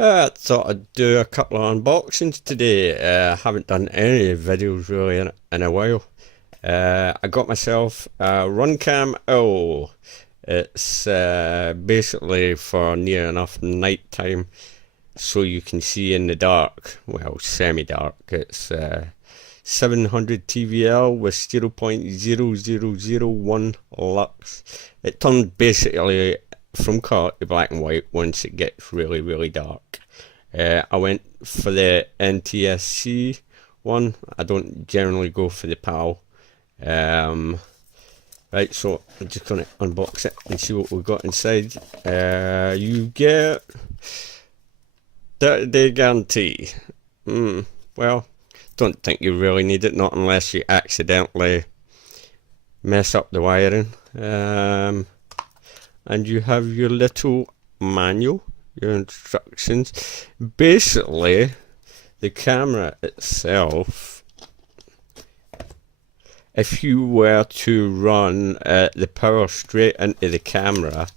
I thought I'd do a couple of unboxings today. I haven't done any videos really in a while. I got myself a RunCam Owl. It's basically for near enough night time so you can see in the dark. Well, semi-dark. It's 700 TVL with 0.0001 lux. It turns basically from color to black and white once it gets really dark. I went for the NTSC one. I don't generally go for the PAL. Right, so I'm just gonna unbox it and see what we've got inside. You get 30-day guarantee. Well, don't think you really need it, not unless you accidentally mess up the wiring. And you have your little manual, your instructions. Basically, the camera itself, if you were to run the power straight into the camera,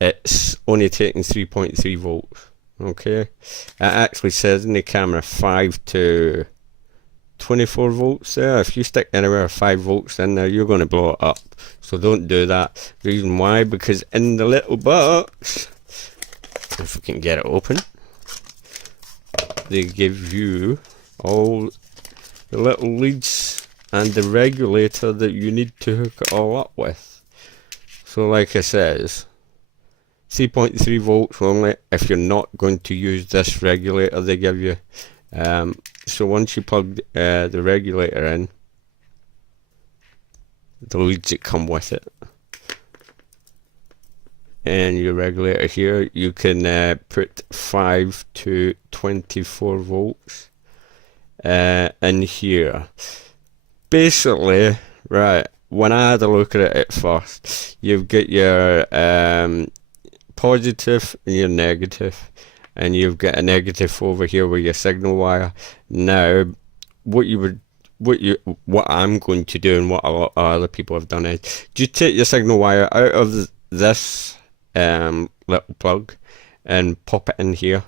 it's only taking 3.3 volts. Okay, it actually says in the camera 5 to 24 volts there. If you stick anywhere 5 volts in there, you're going to blow it up, so don't do that. Reason why, because in the little box, if we can get it open, they give you all the little leads and the regulator that you need to hook it all up with. So like I says, 3.3 volts only if you're not going to use this regulator they give you. So once you plug the regulator in, the leads that come with it, and your regulator here, you can put 5 to 24 volts in here. Basically, right, when I had a look at it at first, you've got your positive and your negative, and you've got a negative over here with your signal wire. Now, what I'm going to do, and what a lot of other people have done, is just take your signal wire out of this little plug and pop it in here.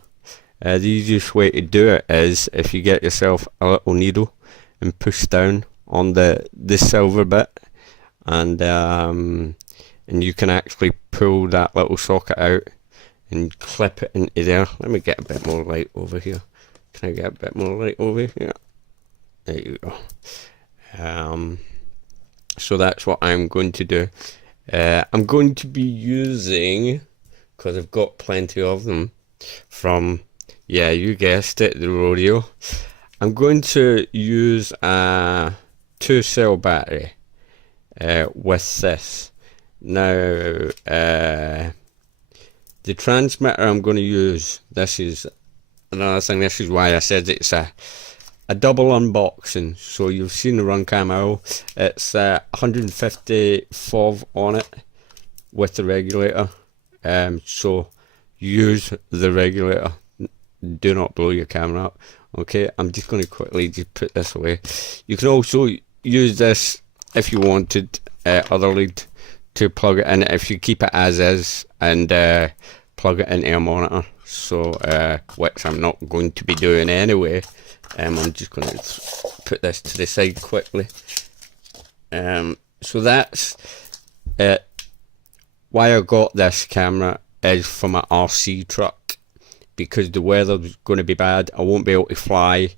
The easiest way to do it is if you get yourself a little needle and push down on the silver bit, and you can actually pull that little socket out and clip it into there. Let me get a bit more light over here. Can I get a bit more light over here? There you go. So that's what I'm going to do. I'm going to be using, because I've got plenty of them, from, yeah, you guessed it, the Rodeo. I'm going to use a 2-cell battery with this. Now, the transmitter I'm going to use, this is another thing, this is why I said it's a double unboxing. So you've seen the RunCam Owl, it's 150 FOV on it with the regulator. So use the regulator, do not blow your camera up. Okay, I'm just going to quickly just put this away. You can also use this if you wanted other lead to plug it in, if you keep it as is, and plug it into a monitor. So which I'm not going to be doing anyway. I'm just going to put this to the side quickly. So that's it. Why I got this camera is for my RC truck, because the weather's going to be bad. I won't be able to fly.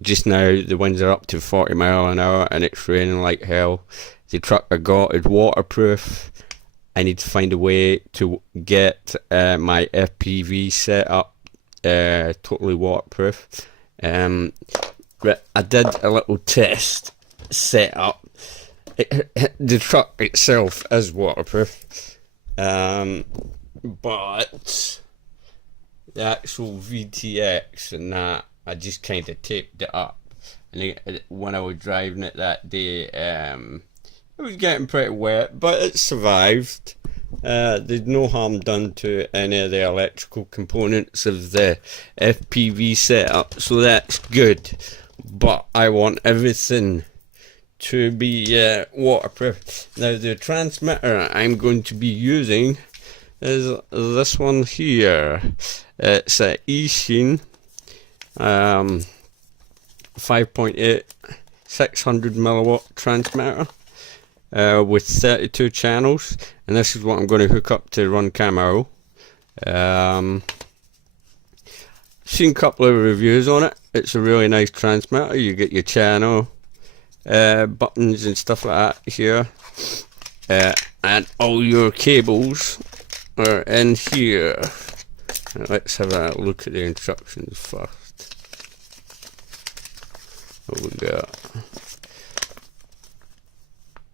Just now the winds are up to 40 miles an hour and it's raining like hell. The truck I got is waterproof. I need to find a way to get my FPV set up totally waterproof. I did a little test setup. The truck itself is waterproof, but the actual VTX and that, I just kind of taped it up. And when I was driving it that day, it was getting pretty wet, but it survived. There's no harm done to any of the electrical components of the FPV setup, so that's good. But I want everything to be waterproof. Now the transmitter I'm going to be using is this one here. It's a Eachine 5.8 600 milliwatt transmitter with 32 channels, and this is what I'm going to hook up to RunCam. Seen a couple of reviews on it. It's a really nice transmitter. You get your channel buttons and stuff like that here, and all your cables are in here. Let's have a look at the instructions first. What we got?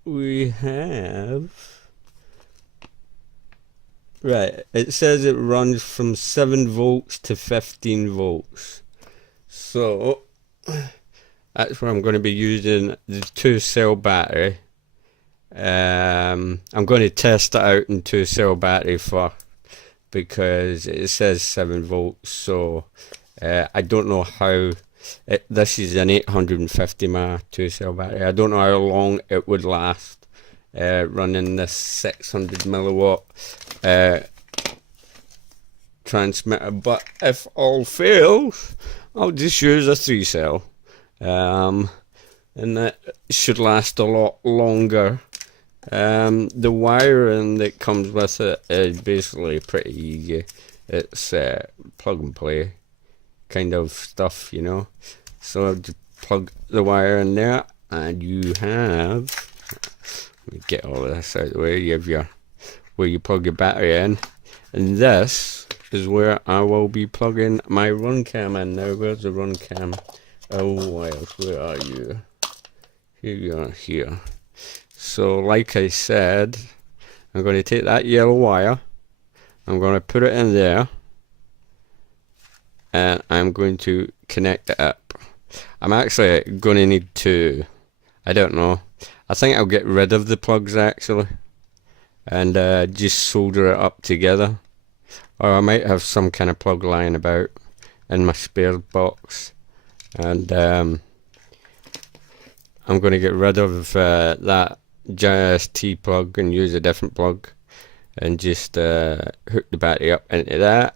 We have, right, it says it runs from 7 volts to 15 volts. So that's where I'm going to be using the 2-cell battery. I'm going to test it out in 2-cell battery first, because it says 7 volts, so I don't know how this is an 850 mAh 2-cell battery. I don't know how long it would last running this 600 milliwatt transmitter, but if all fails, I'll just use a 3-cell, and that should last a lot longer. The wiring that comes with it is basically pretty easy. It's plug and play kind of stuff, you know. So I'll just plug the wire in there, and you have, let me get all of this out of the way. You have your, where you plug your battery in, and this is where I will be plugging my RunCam in. Now, where's the RunCam? Oh, Wales, where are you? Here you are, here. So like I said, I'm going to take that yellow wire, I'm going to put it in there, and I'm going to connect it up. I'm actually going to need to, I don't know, I think I'll get rid of the plugs actually, and just solder it up together. Or I might have some kind of plug lying about in my spare box, and I'm going to get rid of that JST plug and use a different plug, and just hook the battery up into that,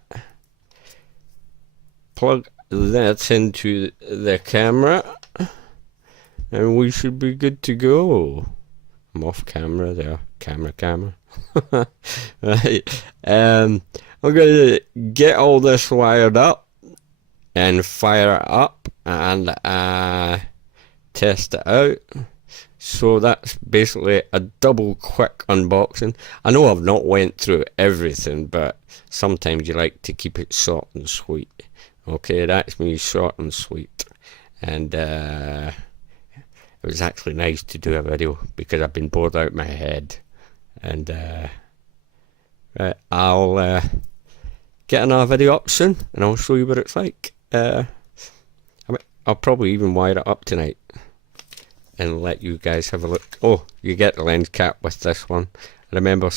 plug that into the camera, and we should be good to go. I'm off camera there, camera. Right, I'm going to get all this wired up and fire it up and test it out. So that's basically a double quick unboxing. I know I've not went through everything, but sometimes you like to keep it short and sweet. Okay, that's me, short and sweet. And it was actually nice to do a video because I've been bored out my head. And right, I'll get another video up soon, and I'll show you what it's like. I'll probably even wire it up tonight and let you guys have a look. Oh, you get the lens cap with this one. I remember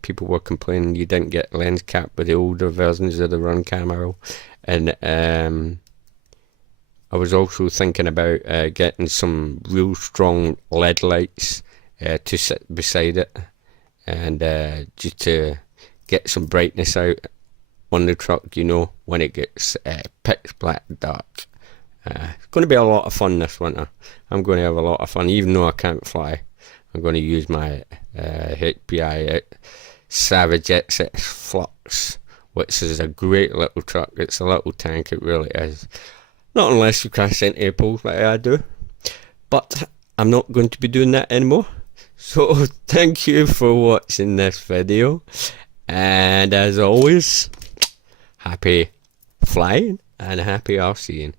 people were complaining you didn't get lens cap with the older versions of the RunCam, and I was also thinking about getting some real strong LED lights to sit beside it, and just to get some brightness out on the truck, you know, when it gets pitch black dark. It's going to be a lot of fun this winter. I'm going to have a lot of fun, even though I can't fly. I'm going to use my HPI Savage XX Flux, which is a great little truck. It's a little tank, it really is. Not unless you crash into apples like I do. But I'm not going to be doing that anymore. So thank you for watching this video. And as always, happy flying and happy RCing.